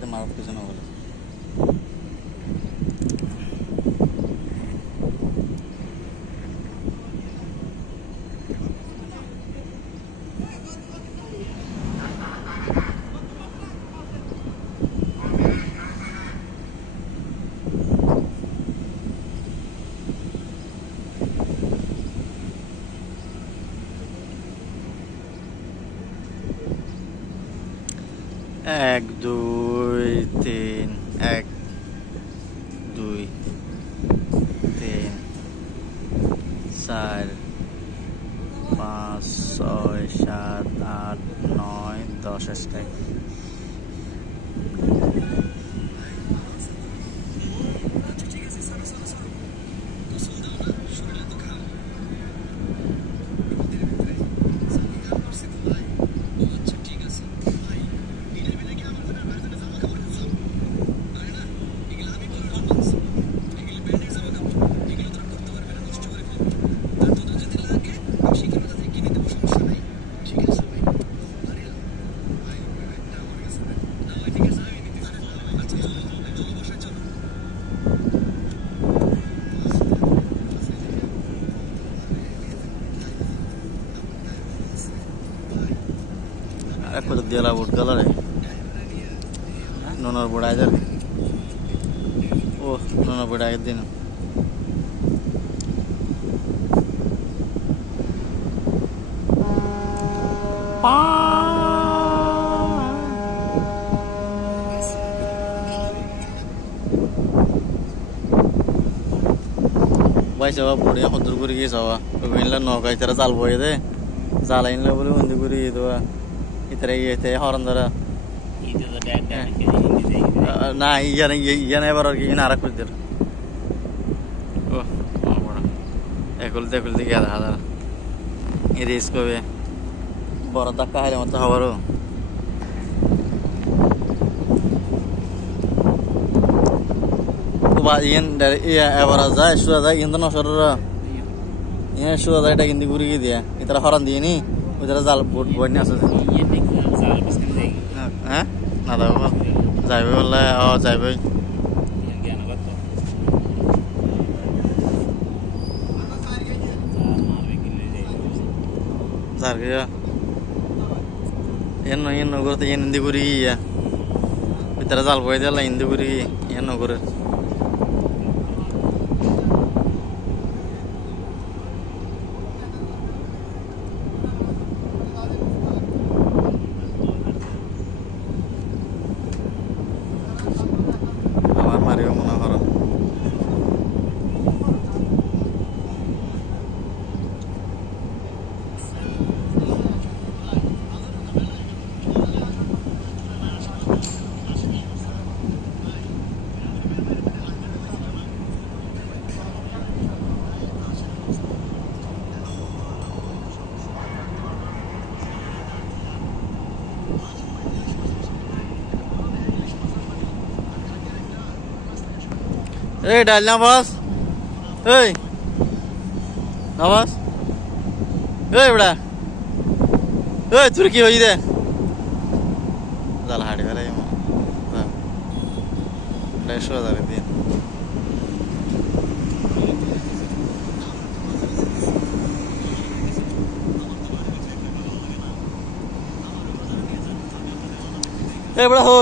হাতে মারত কিছু না বলে এক দুই তিন এক দুই তিন চার পাঁচ ছয় সাত আট নয় 10 strike Aku dia lah buat galar ya, nonor buat aja. Oh, nonor buat aja din. Baik sawa, buatnya kotor gurih sawa. Beginilah nokai cara sal boy deh, salain lah boleh undi gurih itu ah. Itera itu orang dara. Itu dah dah. Nah, iya nih baru gini narak kudir. Oh, mana? Ekul tiga ada. Ini isko be. Baru tak kahar yang macam baru. Kebajikan dari iya baru aja. Sudah ada ini tuh nasrul. Ini sudah ada ini gurih dia. Itera orang di ini. Itera jal buatnya asal. Hah? Nada apa? Jaibe bola, oh jaibe. Zarga. Yang nogor tu yang indi guri ya. Bitara jal boy dia lah indi guri yang nogor. डालना बस नवाज बड़ा तुर्की हो दे जाल हाड़ी वाला डेढ़ दिन बड़ा हो